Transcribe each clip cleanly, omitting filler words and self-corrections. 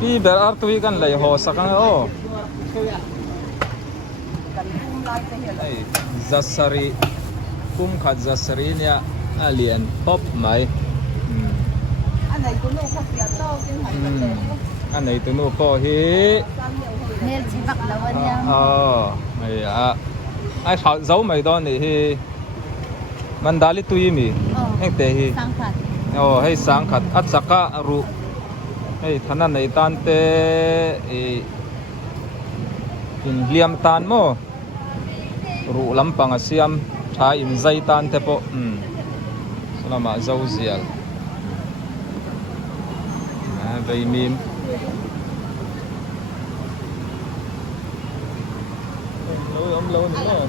pi ber ar tui kan lei ho sakang o ai zasari kum khat zasari nia alien top mai anh này cũng nuôi phát triển to cái này anh này tụi nó po hi nên chỉ bắt đầu anh em mày à ai khảo giấu mày đó này hi mình đã lấy tui mi anh tê hi sang phạt hay sáng khát ắt saka ru hay thằng này tan tê in liam tan mo ru lam pang asiam tha in zai tan te po salama zau zial vei mim lâu nữa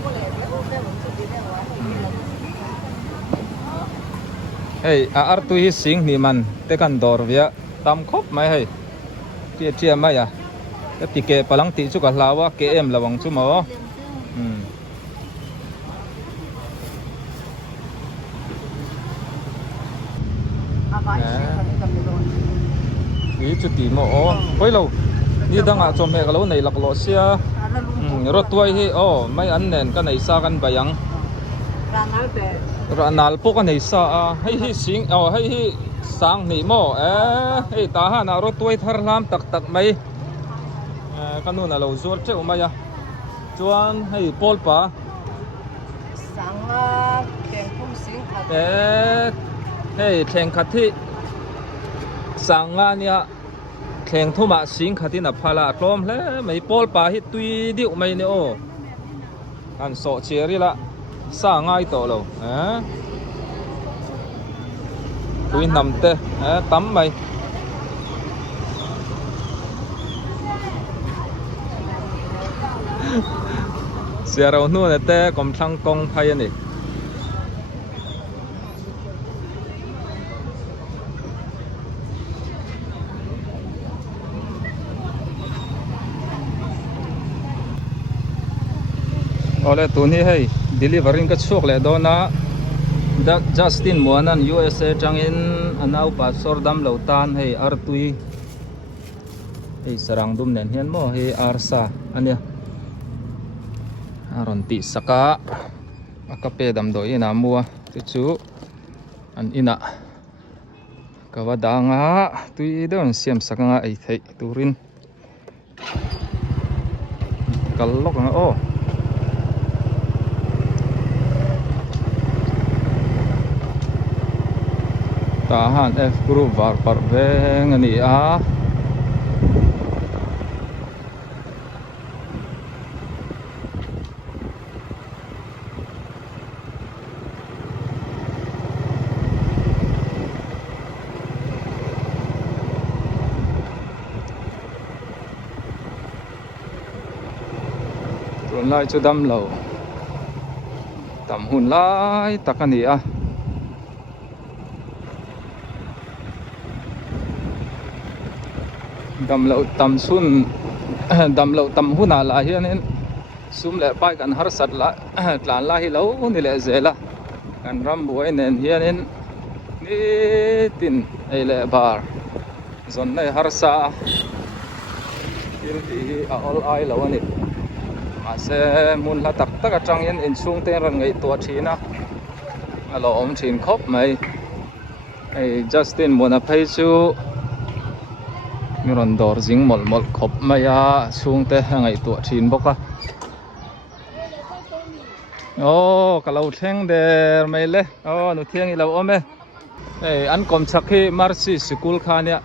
hey ar tu hi sing ni man te kan dor via tam khop mai hey tia tia mai à cái ti ke palang ti chu ka hlawa ke em lawang chu mo chu ti mo o poi lo ni danga chom me ka lo nei lak lo sia ro tuai hi o mai an nen ka nei sa kan bayang ranal po ka nei sa hei hi sing hei hi sang ni mo hei ta ha na ro tuai thar lam tak tak mai kanu na lo zur che umai ya chuan hei pol pa sang keng phum sing khat hei theng khathi sang nga nia theng thuma sing khathi na phala tlom hle mai pol pa hi tui diu mai ne o kan so cheri la sa ngai to lo tui nam te tắm mày xia rau nu ne te kom thang kong phai ani ole tu ni hei delivering ka chuk le do na dak Justin Muanan USA changin anau pa sordam lo tan hei artui hei sarang dum nen hian mo hei arsa ania aron ti saka akape dam do ina mua chu an ina kawadanga tui don siam sakanga ai thei turin kallok nga o tahan F group var parveng ani tuần lai cho đâm lầu tầm hun lai takani đầm lậu tầm sun đầm lậu tầm hun là hiền nên sum lệ pai kan har sat la tlan la hi lo ni le zela kan ram buai nen hiền nên ni tin ai le bar zon nei har sa tin ti all ai lo ani ma se mun la tak tak atang yen in sung te ran ngai to thina alo om thin khop mai ai Justin mona phei chu miron dor jing mol mol khop maya sung te hangai to thin boka kalau theng der mai le nu thiang i lo ome ei an kom chakhi Mercy school khania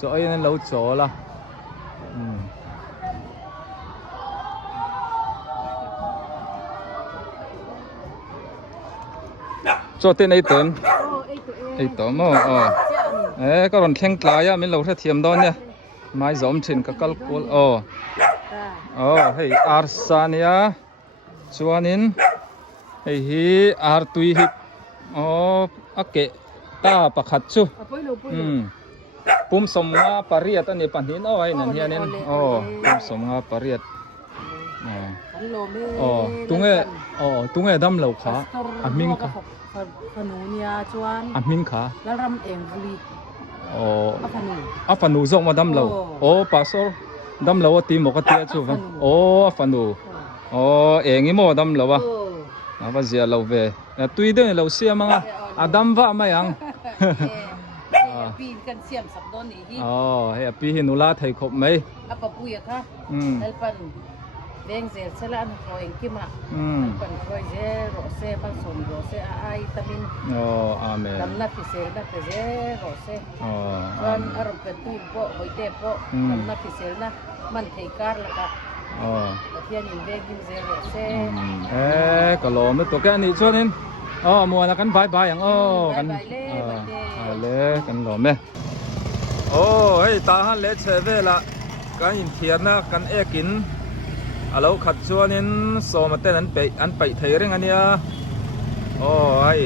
cho ai nen lo chola cho tên ấy tóm mo có còn theng tlai ya min lo tha thiam don nha mai zom thin ka kal kul hei arsania chuanin hei hi ar tui hi ake ta pakhat chu pum somnga pariat ani panin ai nan hianin pum somnga pariat tunge dam lo kha aming kha Panu nia chuan aming kha la ram eng buli a afanu zong ma dam lo o pastor dam lo ti mo ka ti chu va o afanu o engi mo dam lo wa ba zia lo ve tui de lo sia manga adam va ma yangปีนกันเสียมสับโดนนี่ อ๋อเฮ้ยปีหินุลาไทยครบไหม apa puya ka helpan deng zel selan ko eng kima helpan ko je rose bang som rose ai tamin อ๋ออาเมน dam na pisel na pe je rose อ๋อ wan arom pe tu po hoite po dam na pisel na man thei kar la ka อ๋อ tian in deng kim je rose ก็รอไม่ตัวแกนี่ช่วงนี้อ๋อมัวนะกันบายบายอย่างอ๋อกันเลยกันรอไหมโอ้เฮ้ยตาหันเละเชเวละกันอินเทียนนะกันเอกินเราขัดช่วงนี้โซมาเต้นอันไปเทเรื่องอันเนี้ยโอ้ย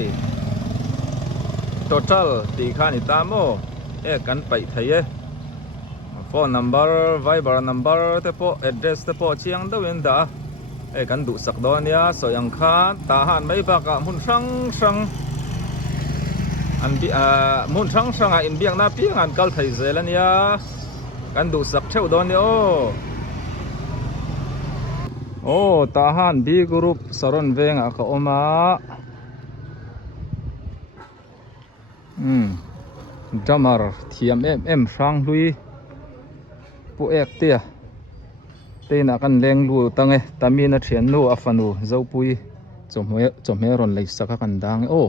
total ตีข้านี่ตามโอ้เอกันไปเทย phone number viber number แต่พอ address แต่พอเชียงตะเวนดากันดูสักดอนเนี้ยสอยังค้าตาหันไม่ปากมุนช่างอันมุนช่างอินเบียงหน้าเปียงอันกัลไทยเซลันเนี้ยกันดูสักเท่าดอนเนี้ยโอ้ตาหันบีกรุ๊ปสรนเวงเขาออกมาดามารทีมเอ็มช่างลุยผู้เอกเตี้ยเต้นกันแรงลูตั้งตามีนัดเชียนลูอัฟนูเจ้าปุยจมเฮรอนเลยสักกันดังโอ้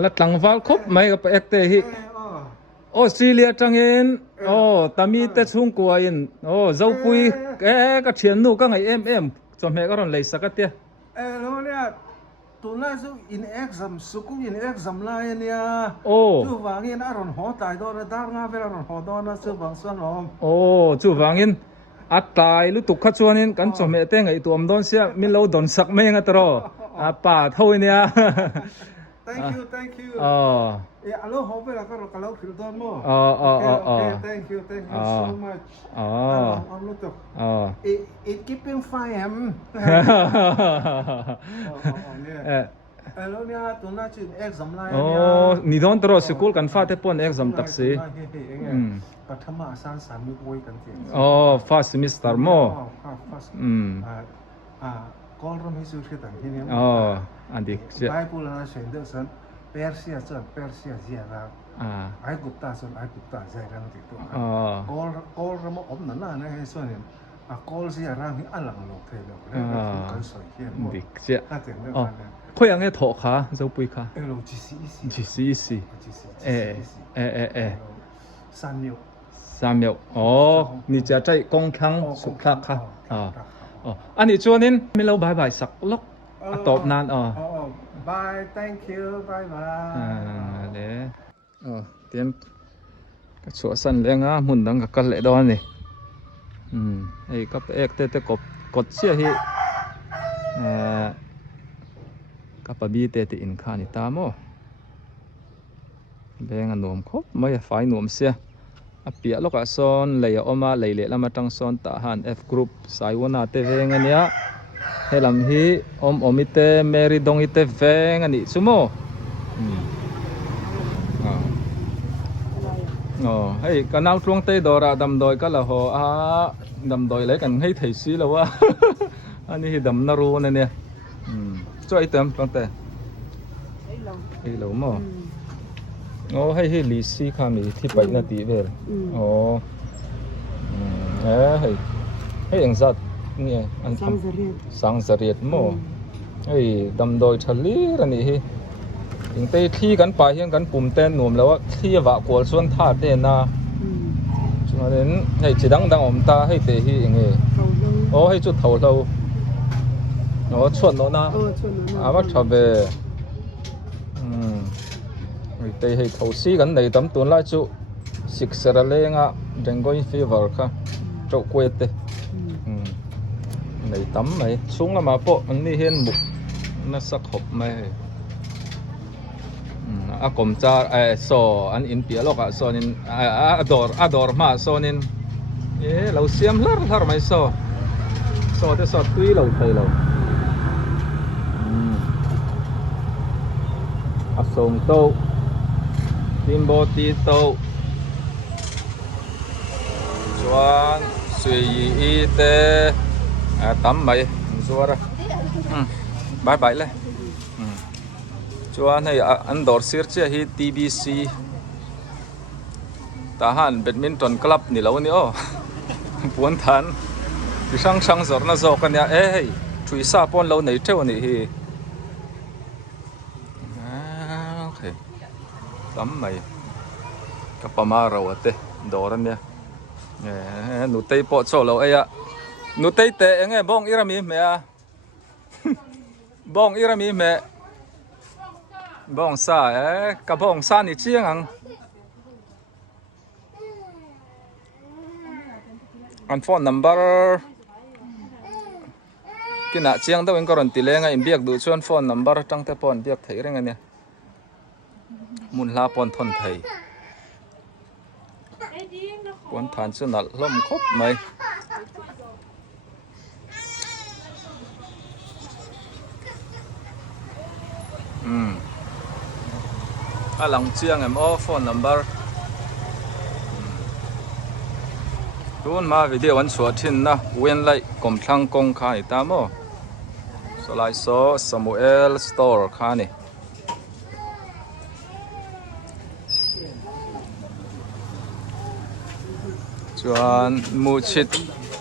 แล้วตั้งวาลครบไหมกับเอกเตฮิออสเตรเลียจังเงินโอ้ตามีเตชุ่งกว่าอินโอ้เจ้าปุยก็เชียนลูก็ไงจมเฮก็รอนเลยสักกันเตี้ยแล้วเนี่ยตัวนั้นสุอินเอ็กซัมสุกุอินเอ็กซัมไลน์เนี่ยจู่วางเงินอารมณ์หัวตายตัวนั้นดาร์งาเวลาอารมณ์หัวตัวนั้นจู่วางส่วนอมโอ้จู่วางเงินอัดตายลุตุกขจวนนี้กันจมเอเต้งไอตัวมันโดนเสียมิเราโดนสักไม่ยังตรอป่าเท่านี้ thank you อ๋ออัลโหลหัวเวลาก็เราขึ้นต้นมั้งthank you so much อ๋ออัลโหลตุกอ๋อ it keeping fine แล้วเนี่ยตัวนั้นชื่อเอ็กซัมไลน์เนี่ยนี่โดนตรอสกุลกันฟาดที่ปนเอ็กซัมตักซีปัทมาสานสามมิโวยกันเองอ๋อฟาสมิสตาร์โมกอลรมิสุชิตังที่นี่อ๋ออันดีไบบูลาเชนเดอร์สันเปอร์เซียส่วนเปอร์เซียเจียราไอกุตตาส่วนไอกุตตาใจรังติดตัวกอลรมอมนั่นน่ะนะส่วนนี้กอลเซียรังที่อันหลังโลกเทเลแล้วก็สวยเยี่ยมดีเจ้าอ๋อคุยยังไงถกขาเจ้าปุยขาGC3秒อ๋อนี่จะใจกองขังสุขลักค่ะอ๋ออันนี้ชวนนี้ไม่เราบายสักล็อกตอบนานอ๋อบาย thank you บายเลยเตรียมกระชัวสันเลี้ยงหมุนดังกับกันเลยดอนนี่ไอ้กับเอกเตะกดเสียฮีกับบีเตะอินข้านี่ตามอ๋อเลี้ยงนวมครบไม่ฝ่ายนวมเสียเปียลูกศรเลยออกมาเลยเละมาตั้งศรตาหัน F group สายวันอาเตเวงอันเนี้ยเฮลัมฮีอมอิเตเมริดงอิเตเวงอันนี้สุโมเฮ้ยกันเอาช่วงเตดอระดำดอยก็ละหัวดำดอยเลยกันให้ไทยซีแล้ววะอันนี้ดำนารูนั่นเนี่ยช่วยเติมตั้งแต่ให้เราโมโอ้ให้ลีซี่ข้ามีที่ไปนาทีเวลโอ้ให้อย่างสัตว์นี่อันสังเสรียดโม่ดำโดยทะเลอันนี้ถึงเตะที่กันไปยังกันปุ่มเต้นหนุ่มแล้วว่าที่ว่ากวลส่วนธาตุเด่นนะฉะนั้นให้จีดังอมตาให้เตะที่อย่างงี้โอ้ให้จุดเท่าเราโอ้ชวนโน่นะว่าชอบเบเตะให้เขาซีกันในตำตัวไล่จุสิกเสระเลงอ่ะเดงโกยฟีเวอร์ค่ะเจ้ากุยเตะในตำไหมสูงละมาโปะอันนี้เห็นบุกน่าสักขบไหมกลมจ่าโซอันอินเปียลอกโซนินอดอร์มาโซนินเราเสียมลาร์ไม่โซแต่โซตุยเราไทยเรา sông tô tim bò tí tô chuan suy y tê tắm mày xua ra bye bye lên chuan hay ăn đổ sir chia hi TBC tahan badminton club ni lo ni o puan than ti sang sang zor na zo kan ya hey thui sa pon lo nei theu ni hi okay tắm mày kapama ro ate doran ya nu tei po cho lo aya nu tei te nge bong irami me a bong irami me bong sa ka bong sa ni chiang ang an phone number kina chiang daw in koron tilenga in biak du chuan phone number tang te pon biak thei reng ania mun la pon thon thei pon than chu nal lom khop mai alang chiang em o phone number tuôn mà video anh xóa tin na quen lại cùng thăng công khai ta mò so lại số Samuel Store khai này chuan mu chit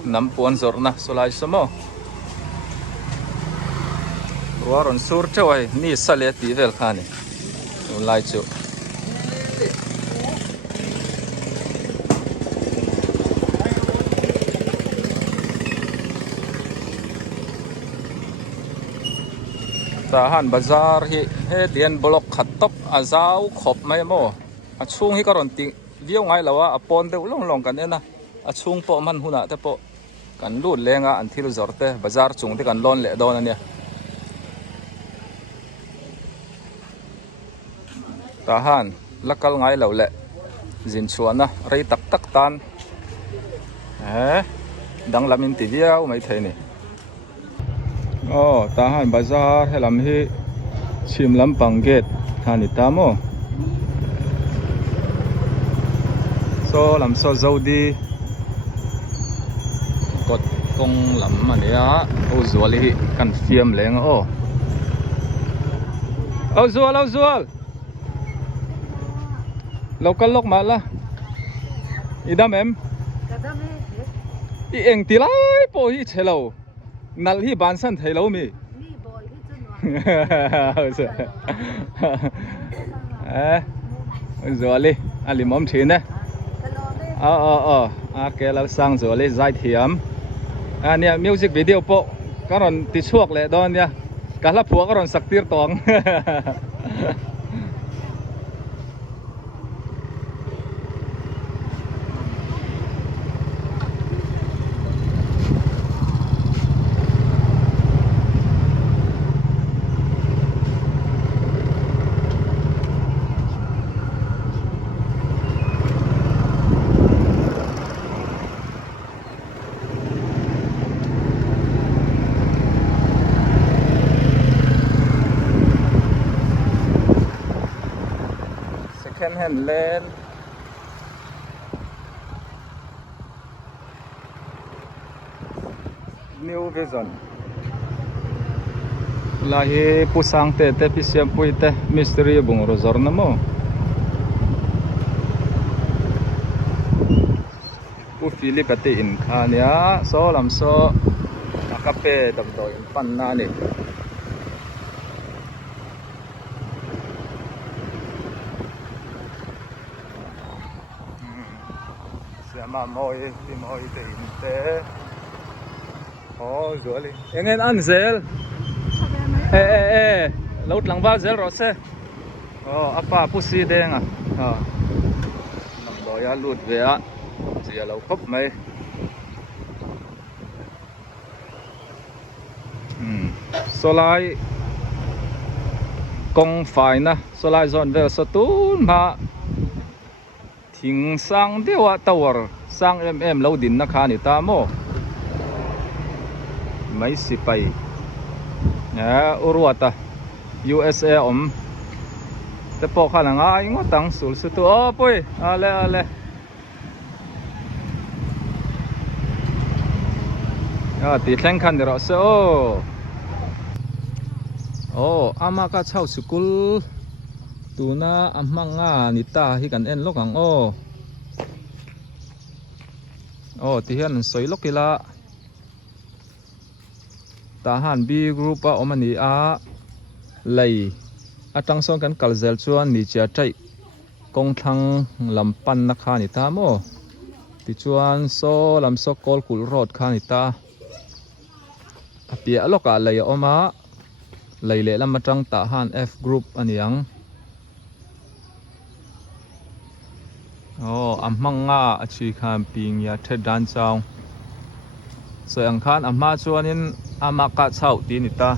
nắm puan zor na so lại số mò ruaron sur chơi ni sale ti vel khai này lại chu tahan bazar hi he dian block khat top azau khop mai mo achung hi karon ti viau ngai lawa apon de ulong long kan ena achung po man huna te po kan lut lenga an thil zorte bazar chung te kan lon le don ania tahan lakal ngai lo le jin chuana rei tak tak tan dang lamin ti viau mai thei ni tahan bazar helam hi chim lampang gate thani tamo so lam so zodi kot kong lam mania o zual hi kan fiam leng o zual local lok mala idam em i eng tilai po hi chelo nal hi ban san thei lo mi zuali ali mom thin ne ke la sang zuali zai thiam ania music video po karon ti chuak le don nia kala phua karon saktir tong second hand land New Vision lahi pusang te pisiam pui te mystery bung rozor namo pu Philip ate in khania so lam so akape dam do in pan na ni mà mồi thì mồi tỉnh tế rồi đi anh em ăn zel lâu lăng vào zel rồi xe apa pussy đen à nằm đòi lụt về á chỉ là lâu khóc mấy số lại công phải na số lại dọn về số tún mà thỉnh sang dewa tower sang lâu din na khani ta mo mai sipai urwata USA te po kha nga ingo tang sul su tu o pui ale ti thleng khan de ro se o ama ka chau school tuna amanga nita hi kan en lokang o ti hian soi lokila ta han B group a omani a lei atang song kan kalzel chuan ni chia tai kong thang lampan na kha ni ta mo ti chuan so lam so kol kul road kha ni ta apia loka lei oma lei le lam atang ta han F group aniang amanga achi kham ping ya the dan chang so ang khan amma chuanin amaka chau ti ni ta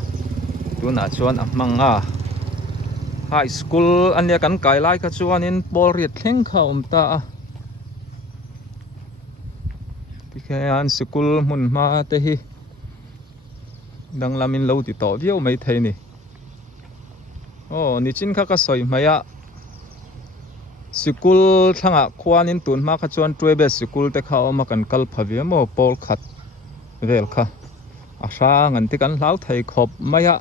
tuna chuan amanga high school ania kan kai lai ka chuanin bol riat thleng kha ta tikhan school mun ma te hi dang lamin lo ti to viau mai thei ni ni chin kha ka soi maya school thanga khwanin tun ma kha chuan twebe school te kha oma kan kal phavi mo pol khat vel kha asha ngan ti kan hlau thei khop maya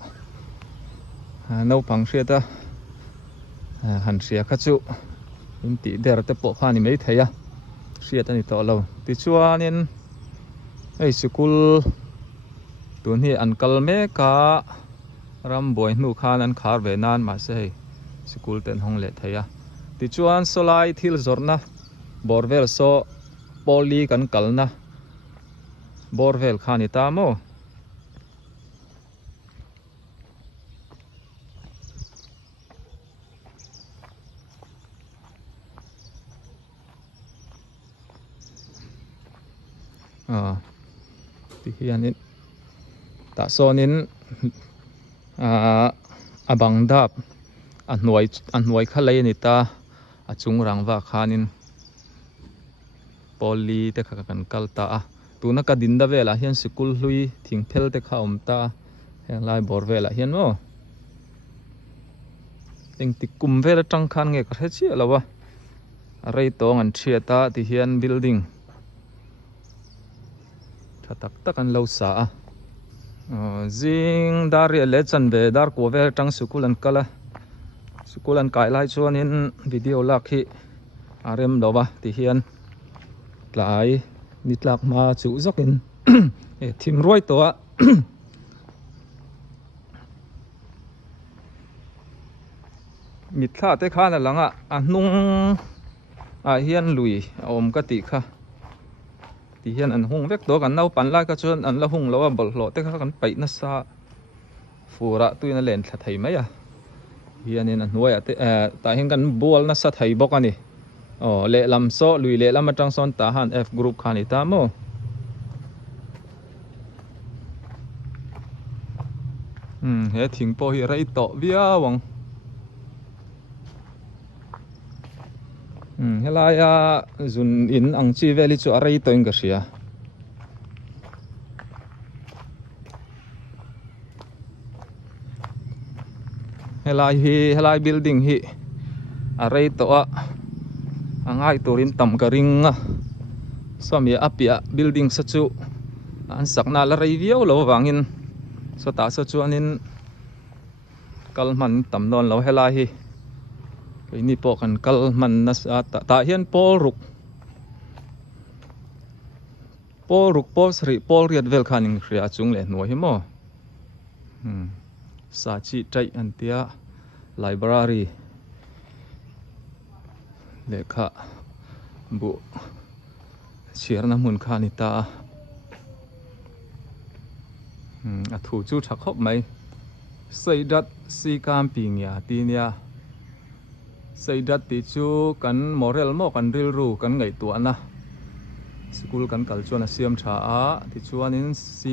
no pang hriata han ria kha chu in ti der te po kha ni mai theia hriat ani to lo ti chuanin ei school tun hi an kal me ka ram boi nu khan an khar ve nan ma se school ten hong le theia ti chuan solai thil zorna borvel so poli kan kalna borvel khani ta mo ti hianin ta sonin abang dap an hnuai kha lei ni ta achung rangwa khanin poli te kha kan kal ta tuna ka din da vela hian school hlui thingphel te kha ta helai bor vela hian mo eng ti kum vela tang khan nge ka chi alawa rei tong an thria ta ti hian building thatak tak an lo sa zing dari le chan ve dar ko ve tang school an kala school an kai lai chuan in video lak hi arem lowa ti hian tlai nitlak ma chu zokin thim roi to a mitha te kha na langa ahnung hian lui om ka ti kha ti hian an hung vek to kan nau pan lai ka chuan an la hung lo bol hlo te kha kan pai na sa fura tuina len thla thei mai hianin an hnuai ate ta hian kan bol na sa thei bok ani le lam so lui le lam atang son ta han F group khani ta mo he thing po hi rei to via wang helaya zun in ang chi veli chu arei to inga ria helai building hi arei to angai turin tam ka ringa somi apia building sa chu an sakna la rei viau lo wangin so ta sa chu anin kalman tam non lo helai hi ini po kan kalman na ta hian pol ruk pol sri pol riat vel khaning ria chung le hnuai hi mo sa chi tai an tia library lekha bu chirna mun khani ta a thu chu thak khop mai seidat si kam ping ya ti nia seidat ti chu kan moral mo kan ril ru kan ngai tu ana school kan kal chuan a siam tha a ti chuanin si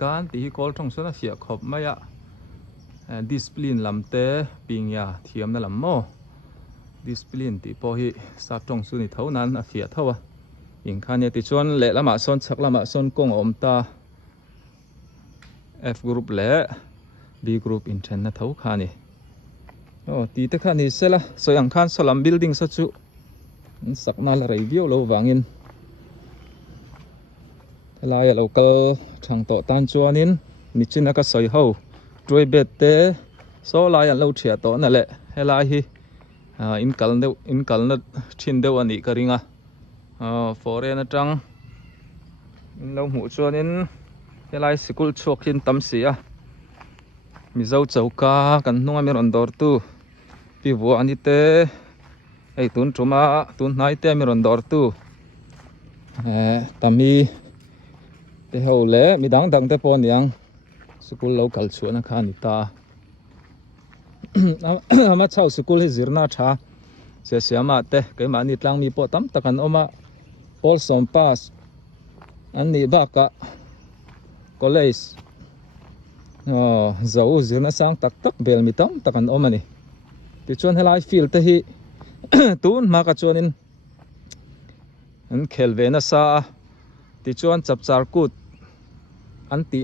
kan ti kol thong sona fia khop mai a discipline lamte ping ya thiam na lam mo discipline ti po hi sa tong su ni thonan a fia thawa in khania ti chuan le lama son chak lama son kong om ta F group le B group in then na tho khani tí thế khăn thì sẽ là soi ang khan salam building sa chu sak na la review lo wangin helai local thang to tan chuanin michin aka soi ho troi bet te so lai an lo thia to na le helai hi in kalna thin deuh ani ka ringa foreign atang lo mu chuanin helai school chhuakin tam sia mizo chauka kan hnunga mi ron dor tu pi vu ani te ei tun truma tun nai te mi ron dor tu tami te ho le mi dang te pon yang school local chuana kha ni ta ama chau school hi zirna tha se siama te ke ma ni tlang mi po tam takan oma Paul Sompas an ni baka college zo zirna sang tak bel mi tam takan oma ni ti chuan helai field te hi tun ma ka chuanin an khel ve na sa ti chuan chap char kut an ti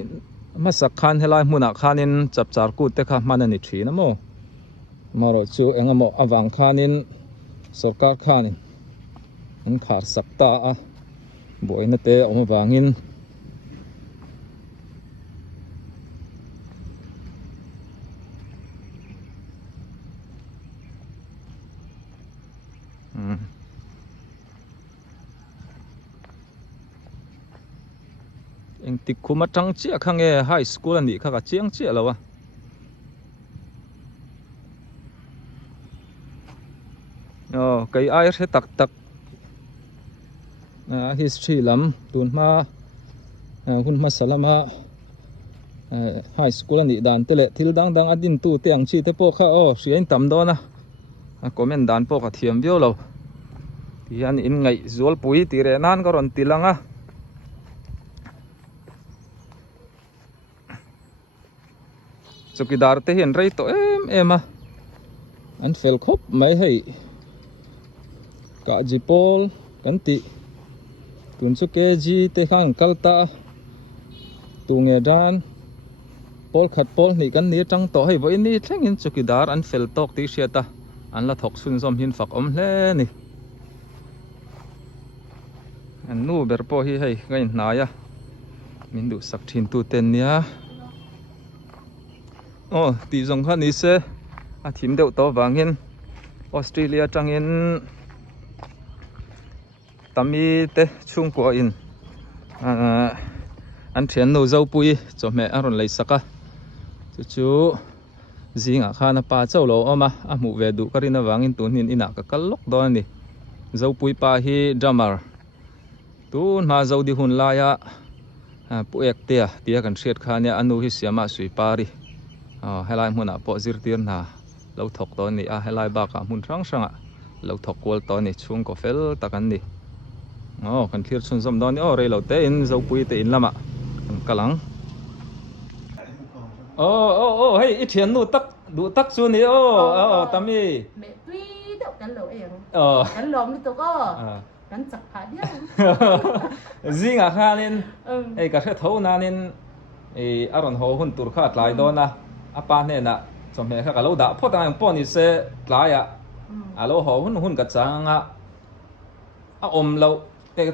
ma sak khan helai hmuna khanin chap char kut te kha manani thina mo maro chu engamo awang khanin sarkar khanin an khar sakta a boina te oma wangin eng tik khuma tang chia khange high school ani kha ka chiang chia lawa kai ai he tak history lam tun ma hun ma salama high school ani dan tele thil dang adin tu te ang chi te po kha rian tam do na comment dan po ka thiam vio lo hian in ngai zual pui ti re nan ka ron tilanga chukidar te hian rei to em a an fel khop mai hei ka jipol kan ti tun chu ke ji te khang kalta tu nge dan pol khat pol ni kan ni tang to hei voi ni thlengin chukidar an fel tok ti hriata an la thok sun zom hin fak om hle ni an nu ber po hi hei ngai hnaya min du sak thin tu ten nia ti zong kha ni se a thim deuh to wangin Australia tangin tami te chung po in an thian no zo pui chome aron lei saka chu zinga khana pa chau lo oma a mu ve du karina wangin tunin ina ka kallok do ni zo pui pa hi drummer tun ma zo di hun laya puek tia kan hriat khania anu hi siama sui pari helai hmuna po zirtir na lo thok to ni helai ba ka mun rang lo thok kol to ni chung ko fel takan ni kan thlir chun zom don ni rei lo te in zo pui te in lama kan kalang hei i thian du tak chu ni tami mẹ tuy đậu cắn lẩu em cắn lòm đi tôi có cắn chặt phá đi zinga khanin ei ka the tho na nin aron ho hun tur kha tlai do na apa ne na chome kha ka lo da phot ang pon ni se tlai alo ho hun ka changa om lo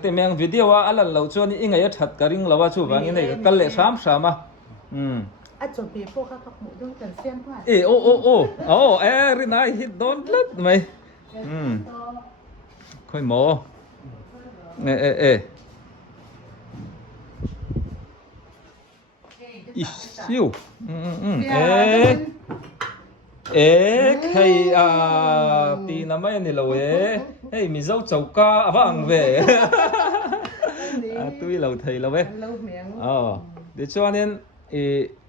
te meng video alan lo chuan i ngai that ka ring lawa chu wang nei kal le sam sama chuẩn bị po khắc mũi đông cần xem qua ri nai hit don let mai khoi mo siêu khay ti na mai ni lo hey mi zau chau ka awang ve tui lo thei lo ve de cho nên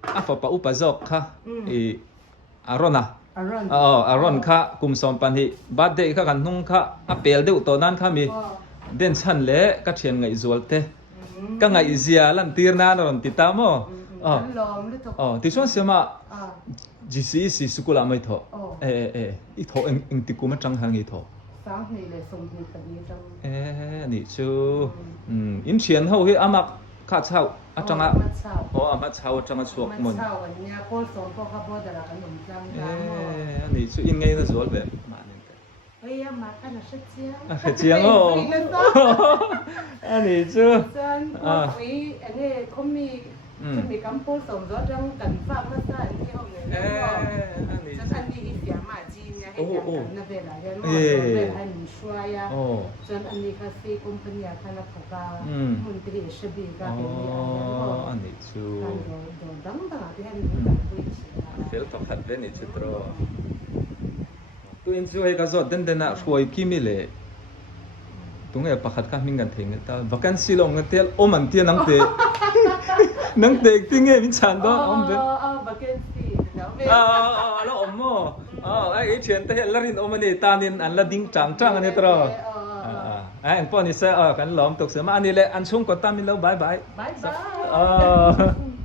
apa pa upa zok kha aron kha kum som pan hi birthday kha kan nung kha apel deuh to nan kha mi den chan le ka thian ngai zual te ka ngai zia lan tir na ron ti ta mo ti chuan siama GCC sukula mai tho i tho eng ti kuma tang hang i tho sáng thì là sùng thì tận như trong ni chu in thian ho hi amak ข้าเช่าอาจังอ่ะ มัดเช้า อ๋อมาเช่าจังอ่ะสวก มัด มุน เช้าอันเนี้ยโคตรสองพอขับรถแต่ละขนมจัง เอ จัง อันนี้สุอินไงนะสวลแบบมาเนี่ย เฮ้ยมากันนะเชียง อ่ะเจียงโอ้อันนี้ชื่อ จันพอคุยอันนี้เขามีจะมีคำพูดสมรสเรื่องกันฝากมาใส่ที่ห้องเลยนะอันนี้อีเสียมาจีนเนี่ยให้ยังกันนะเวลาเรียนว่าเวลาหนึ่งช่วยอ่ะจนอันนี้ก็ซีกุมปัญญาคณะผู้การมุนตรีชบีก็เป็นอย่างนั้น อันนี้ชื่อ โดนดังที่ให้มีการคุย เฟลต์ขัดเว้นนี่ชิตรตัวอินช่วยก็สอดเด่นๆนะช่วยคิมิเลยตรงนี้ประคัดกันมิ่งกันถึงแต่วักันสิลงกันเตลโอมันเตียนังเตนังเตติ้งเงี้ยมิฉันต้องอมเบบักเก็ตซีเนาะ แล้วอมโม่ไอ้เชียนเตลลารินอมนี่ตานินอันละดิ้งจังจังอันนี้ตรอไอ้ปอนี่เสกันหลอมตกเสือมาอันนี้แหละอันช่วงก็ตามินแล้วบายบาย บายบาย